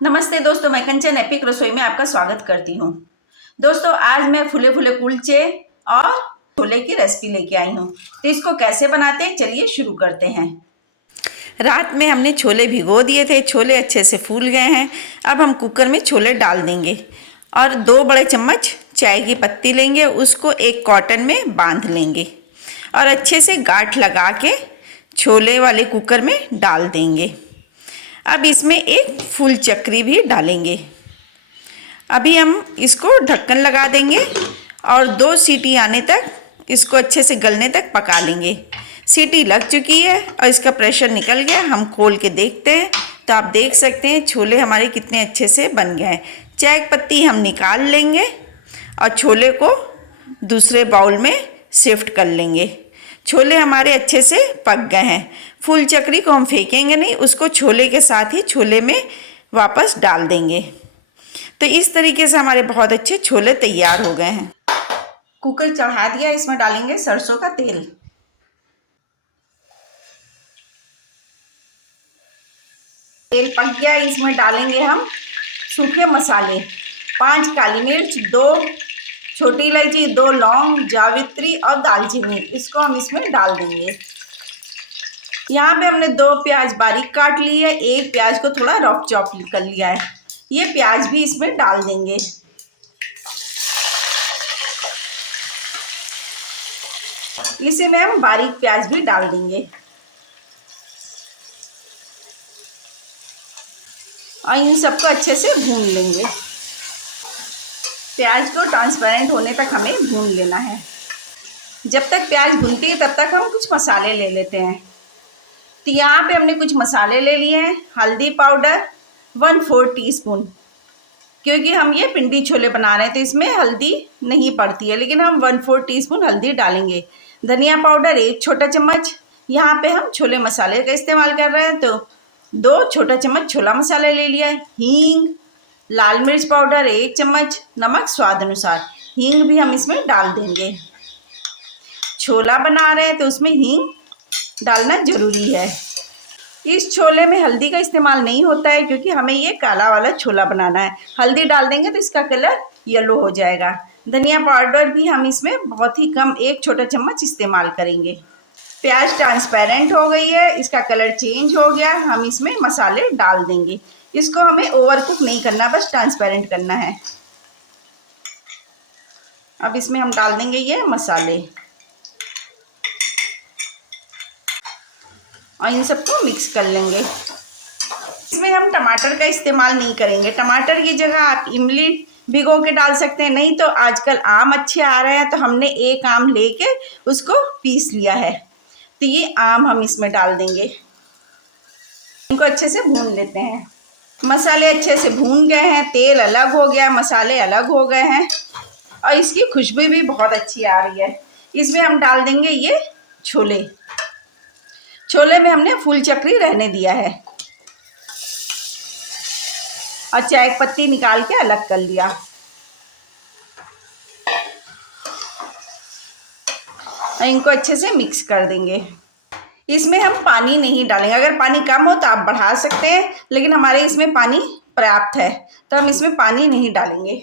नमस्ते दोस्तों, मैं कंचन एपिक रसोई में आपका स्वागत करती हूँ। दोस्तों, आज मैं फूले फूले कुलचे और छोले की रेसिपी लेके आई हूँ। तो इसको कैसे बनाते हैं, चलिए शुरू करते हैं। रात में हमने छोले भिगो दिए थे, छोले अच्छे से फूल गए हैं। अब हम कुकर में छोले डाल देंगे और 2 बड़े चम्मच चाय की पत्ती लेंगे, उसको एक कॉटन में बांध लेंगे और अच्छे से गांठ लगा के छोले वाले कुकर में डाल देंगे। अब इसमें एक फूल चक्री भी डालेंगे। अभी हम इसको ढक्कन लगा देंगे और 2 सीटी आने तक इसको अच्छे से गलने तक पका लेंगे। सीटी लग चुकी है और इसका प्रेशर निकल गया। हम खोल के देखते हैं तो आप देख सकते हैं छोले हमारे कितने अच्छे से बन गए हैं। चाय पत्ती हम निकाल लेंगे और छोले को दूसरे बाउल में शिफ्ट कर लेंगे। छोले हमारे अच्छे से पक गए हैं। फूल चक्री को हम फेंकेंगे नहीं, उसको छोले के साथ ही छोले में वापस डाल देंगे। तो इस तरीके से हमारे बहुत अच्छे छोले तैयार हो गए हैं। कुकर चढ़ा दिया, इसमें डालेंगे सरसों का तेल। तेल पक गया, इसमें डालेंगे हम सूखे मसाले। 5 काली मिर्च, 2 छोटी इलायची, 2 लौंग, जावित्री और दालचीनी, इसको हम इसमें डाल देंगे। यहाँ पे हमने 2 प्याज बारीक काट ली है, 1 प्याज को थोड़ा रफ चॉप कर लिया है। ये प्याज भी इसमें डाल देंगे। इसी में हम बारीक प्याज भी डाल देंगे और इन सबको अच्छे से भून लेंगे। प्याज को ट्रांसपेरेंट होने तक हमें भून लेना है। जब तक प्याज भूनती है तब तक हम कुछ मसाले ले लेते हैं। तो यहाँ पे हमने कुछ मसाले ले लिए हैं। हल्दी पाउडर 1/4 टीस्पून, क्योंकि हम ये पिंडी छोले बना रहे हैं तो इसमें हल्दी नहीं पड़ती है, लेकिन हम 1/4 टीस्पून हल्दी डालेंगे। धनिया पाउडर 1 छोटा चम्मच। यहाँ पे हम छोले मसाले का इस्तेमाल कर रहे हैं तो 2 छोटा चम्मच छोला मसाला ले लिया है। हींग, लाल मिर्च पाउडर 1 चम्मच, नमक स्वाद अनुसार। हींग भी हम इसमें डाल देंगे। छोला बना रहे हैं तो उसमें हींग डालना ज़रूरी है। इस छोले में हल्दी का इस्तेमाल नहीं होता है, क्योंकि हमें ये काला वाला छोला बनाना है। हल्दी डाल देंगे तो इसका कलर येलो हो जाएगा। धनिया पाउडर भी हम इसमें बहुत ही कम 1 छोटा चम्मच इस्तेमाल करेंगे। प्याज ट्रांसपेरेंट हो गई है, इसका कलर चेंज हो गया। हम इसमें मसाले डाल देंगे। इसको हमें ओवर कुक नहीं करना, बस ट्रांसपेरेंट करना है। अब इसमें हम डाल देंगे ये मसाले और इन सबको मिक्स कर लेंगे। इसमें हम टमाटर का इस्तेमाल नहीं करेंगे। टमाटर की जगह आप इमली भिगो के डाल सकते हैं, नहीं तो आजकल आम अच्छे आ रहे हैं तो हमने 1 आम लेके उसको पीस लिया है, तो ये आम हम इसमें डाल देंगे। इनको अच्छे से भून लेते हैं। मसाले अच्छे से भून गए हैं, तेल अलग हो गया, मसाले अलग हो गए हैं और इसकी खुशबू भी बहुत अच्छी आ रही है। इसमें हम डाल देंगे ये छोले। छोले में हमने फूल चक्री रहने दिया है और चाय पत्ती निकाल के अलग कर लिया। और इनको अच्छे से मिक्स कर देंगे। इसमें हम पानी नहीं डालेंगे। अगर पानी कम हो तो आप बढ़ा सकते हैं, लेकिन हमारे इसमें पानी पर्याप्त है तो हम इसमें पानी नहीं डालेंगे।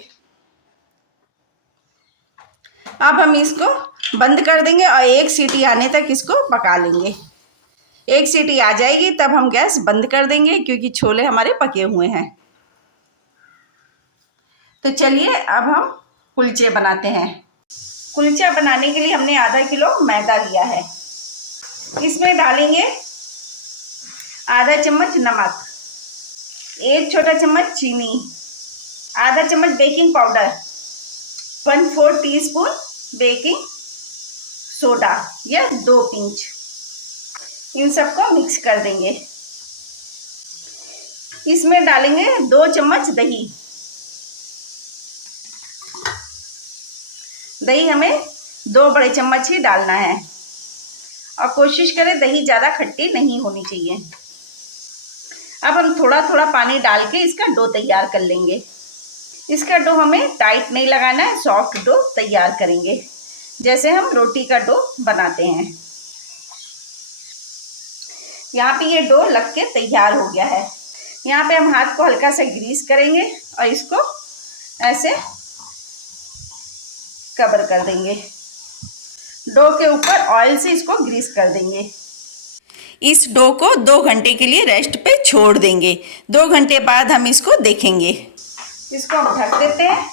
अब हम इसको बंद कर देंगे और 1 सीटी आने तक इसको पका लेंगे। 1 सीटी आ जाएगी तब हम गैस बंद कर देंगे, क्योंकि छोले हमारे पके हुए हैं। तो चलिए अब हम कुलचे बनाते हैं। कुलचा बनाने के लिए हमने आधा किलो मैदा लिया है। इसमें डालेंगे आधा चम्मच नमक, 1 छोटा चम्मच चीनी, आधा चम्मच baking powder, 1/4 teaspoon baking soda या 2 पिंच। इन सबको मिक्स कर देंगे। इसमें डालेंगे 2 चम्मच दही। दही हमें 2 बड़े चम्मच ही डालना है और कोशिश करें दही ज़्यादा खट्टी नहीं होनी चाहिए। अब हम थोड़ा थोड़ा पानी डाल के इसका डो तैयार कर लेंगे। इसका डो हमें टाइट नहीं लगाना है, सॉफ्ट डो तैयार करेंगे जैसे हम रोटी का डो बनाते हैं। यहाँ पे ये डो लग के तैयार हो गया है। यहाँ पे हम हाथ को हल्का सा ग्रीस करेंगे और इसको ऐसे कवर कर देंगे। डो के ऊपर ऑयल से इसको ग्रीस कर देंगे। इस डो को 2 घंटे के लिए रेस्ट पे छोड़ देंगे। 2 घंटे बाद हम इसको देखेंगे। इसको हम ढक देते हैं।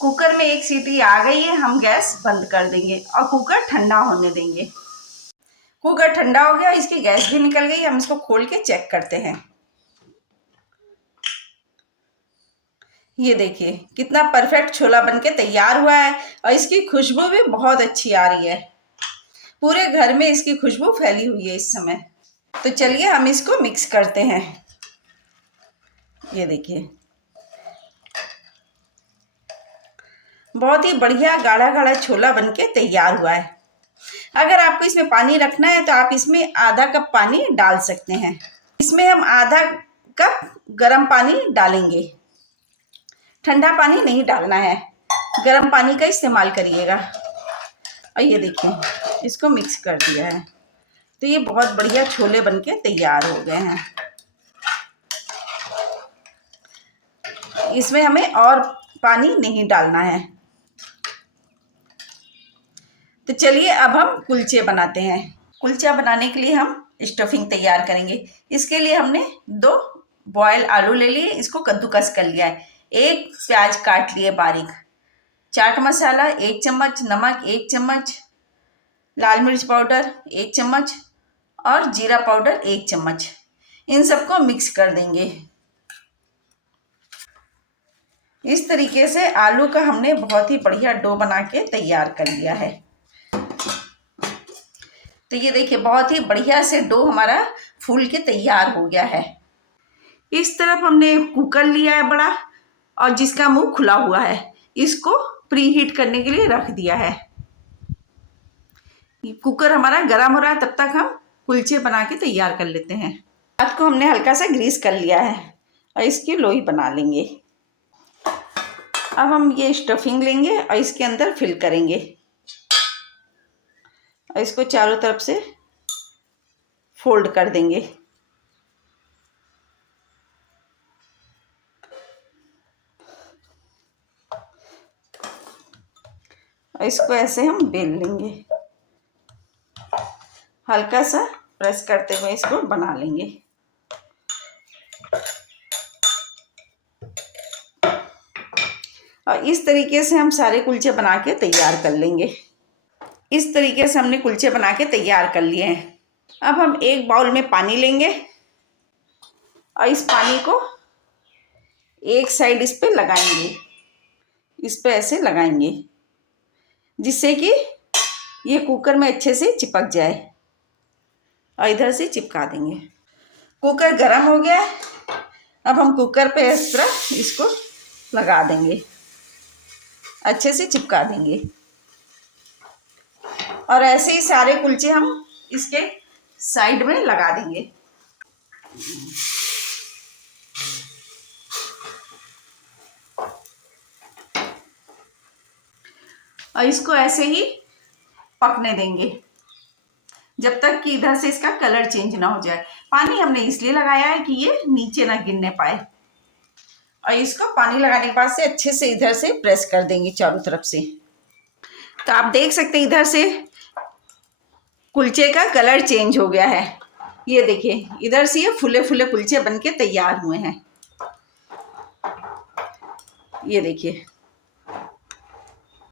कुकर में 1 सीटी आ गई है, हम गैस बंद कर देंगे और कुकर ठंडा होने देंगे। कुकर ठंडा हो गया, इसकी गैस भी निकल गई। हम इसको खोल के चेक करते हैं। ये देखिए कितना परफेक्ट छोला बनके तैयार हुआ है और इसकी खुशबू भी बहुत अच्छी आ रही है। पूरे घर में इसकी खुशबू फैली हुई है इस समय। तो चलिए हम इसको मिक्स करते हैं। ये देखिए बहुत ही बढ़िया गाढ़ा गाढ़ा छोला बनके तैयार हुआ है। अगर आपको इसमें पानी रखना है तो आप इसमें आधा कप पानी डाल सकते हैं। इसमें हम आधा कप गर्म पानी डालेंगे। ठंडा पानी नहीं डालना है, गर्म पानी का इस्तेमाल करिएगा। और ये देखिए इसको मिक्स कर दिया है तो ये बहुत बढ़िया छोले बनके तैयार हो गए हैं। इसमें हमें और पानी नहीं डालना है। तो चलिए अब हम कुलचे बनाते हैं। कुलचा बनाने के लिए हम स्टफिंग तैयार करेंगे। इसके लिए हमने 2 बॉयल आलू ले लिए, इसको कद्दूकस कर लिया है। 1 प्याज काट लिए बारीक, चाट मसाला 1 चम्मच, नमक 1 चम्मच, लाल मिर्च पाउडर 1 चम्मच और जीरा पाउडर 1 चम्मच। इन सबको मिक्स कर देंगे। इस तरीके से आलू का हमने बहुत ही बढ़िया डो बना के तैयार कर लिया है। तो ये देखिए बहुत ही बढ़िया से डो हमारा फूल के तैयार हो गया है। इस तरफ हमने कुकर लिया है बड़ा और जिसका मुंह खुला हुआ है, इसको प्री हीट करने के लिए रख दिया है। कुकर हमारा गर्म हो रहा है, तब तक हम कुलचे बना के तैयार कर लेते हैं। हाथ को हमने हल्का सा ग्रीस कर लिया है और इसकी लोई बना लेंगे। अब हम ये स्टफिंग लेंगे और इसके अंदर फिल करेंगे और इसको चारों तरफ से फोल्ड कर देंगे। और इसको ऐसे हम बेल लेंगे। हल्का सा प्रेस करते हुए इसको बना लेंगे। और इस तरीके से हम सारे कुलचे बना के तैयार कर लेंगे। इस तरीके से हमने कुलचे बना के तैयार कर लिए हैं। अब हम एक बाउल में पानी लेंगे और इस पानी को एक साइड इस पे लगाएंगे। इस पे ऐसे लगाएंगे जिससे कि ये कुकर में अच्छे से चिपक जाए और इधर से चिपका देंगे। कुकर गर्म हो गया है। अब हम कुकर पे इस तरह इसको लगा देंगे, अच्छे से चिपका देंगे। और ऐसे ही सारे कुलचे हम इसके साइड में लगा देंगे। और इसको ऐसे ही पकने देंगे जब तक कि इधर से इसका कलर चेंज ना हो जाए। पानी हमने इसलिए लगाया है कि ये नीचे ना गिरने पाए। और इसको पानी लगाने के बाद से अच्छे से इधर से प्रेस कर देंगे चारों तरफ से। तो आप देख सकते हैं इधर से कुलचे का कलर चेंज हो गया है। ये देखिए इधर से ये फूले फूले कुलचे बनके तैयार हुए हैं। ये देखिए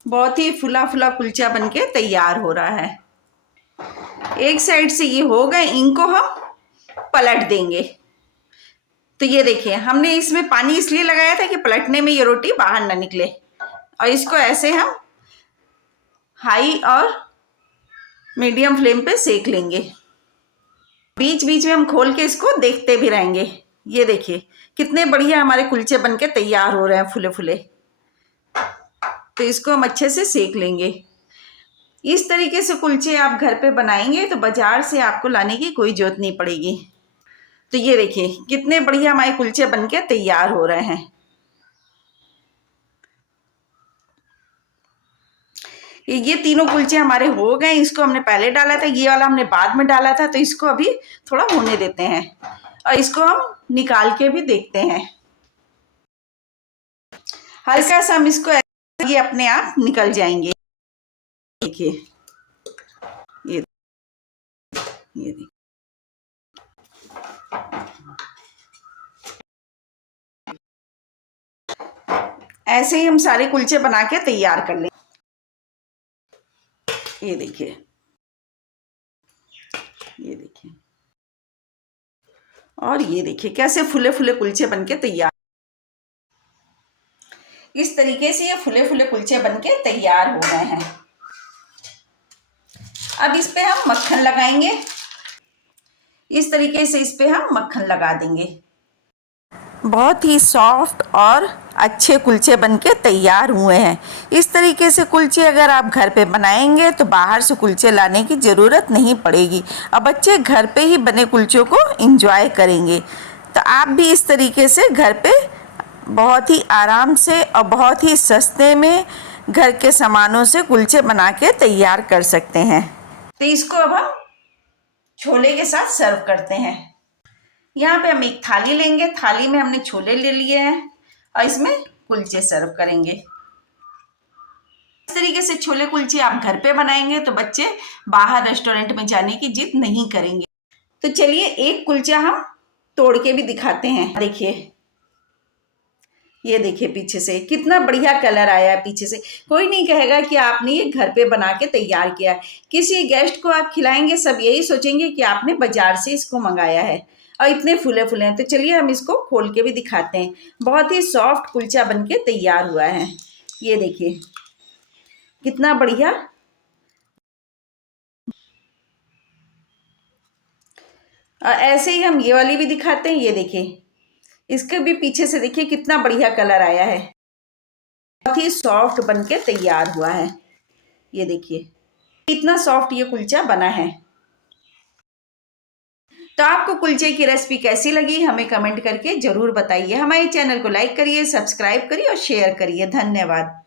बहुत ही फुला फुला कुलचा बनके तैयार हो रहा है। एक साइड से ये हो गए, इनको हम पलट देंगे। तो ये देखिए हमने इसमें पानी इसलिए लगाया था कि पलटने में ये रोटी बाहर ना निकले। और इसको ऐसे हम हाई और मीडियम फ्लेम पे सेक लेंगे। बीच बीच में हम खोल के इसको देखते भी रहेंगे। ये देखिए कितने बढ़िया हमारे कुलचे बनके तैयार हो रहे हैं फुले फुले। तो इसको हम अच्छे से सेक लेंगे। इस तरीके से कुलचे आप घर पे बनाएंगे तो बाजार से आपको लाने की कोई जरूरत नहीं पड़ेगी। तो ये देखिए कितने बढ़िया हमारे कुलचे बनके तैयार हो रहे हैं। ये तीनों कुलचे हमारे हो गए। इसको हमने पहले डाला था, ये वाला हमने बाद में डाला था, तो इसको अभी थोड़ा होने देते हैं और इसको हम निकाल के भी देखते हैं। हल्का सा हम इसको, ये अपने आप निकल जाएंगे। देखिए ये देखिए, ऐसे ही हम सारे कुलचे बना के तैयार कर लें। ये देखिए, ये देखिए, और ये देखिए कैसे फुले फुले कुलचे बनके तैयार। इस तरीके से ये फुले फुले कुलचे बनके तैयार हो गए हैं। अब इस पे हम मक्खन लगाएंगे। इस तरीके से इस पे हम मक्खन लगा देंगे। बहुत ही सॉफ्ट और अच्छे कुलचे बनके तैयार हुए हैं। इस तरीके से कुलचे अगर आप घर पे बनाएंगे तो बाहर से कुलचे लाने की ज़रूरत नहीं पड़ेगी और बच्चे घर पे ही बने कुलचों को एंजॉय करेंगे। तो आप भी इस तरीके से घर पे बहुत ही आराम से और बहुत ही सस्ते में घर के सामानों से कुलचे बना के तैयार कर सकते हैं। तो इसको अब हम छोले के साथ सर्व करते हैं। यहाँ पे हम एक थाली लेंगे, थाली में हमने छोले ले लिए हैं और इसमें कुलचे सर्व करेंगे। इस तरीके से छोले कुलचे आप घर पे बनाएंगे तो बच्चे बाहर रेस्टोरेंट में जाने की जिद नहीं करेंगे। तो चलिए एक कुलचा हम तोड़ के भी दिखाते हैं। देखिए, ये देखिए पीछे से कितना बढ़िया कलर आया है। पीछे से कोई नहीं कहेगा कि आपने ये घर पे बना के तैयार किया है। किसी गेस्ट को आप खिलाएंगे, सब यही सोचेंगे कि आपने बाजार से इसको मंगाया है और इतने फूले फूले हैं। तो चलिए हम इसको खोल के भी दिखाते हैं। बहुत ही सॉफ्ट कुलचा बन के तैयार हुआ है। ये देखिए कितना बढ़िया। और ऐसे ही हम ये वाली भी दिखाते हैं। ये देखिए, इसके भी पीछे से देखिए कितना बढ़िया कलर आया है। बहुत ही सॉफ्ट बन के तैयार हुआ है। ये देखिए इतना सॉफ्ट ये कुलचा बना है। तो आपको कुलचे की रेसिपी कैसी लगी हमें कमेंट करके जरूर बताइए। हमारे चैनल को लाइक करिए, सब्सक्राइब करिए और शेयर करिए। धन्यवाद।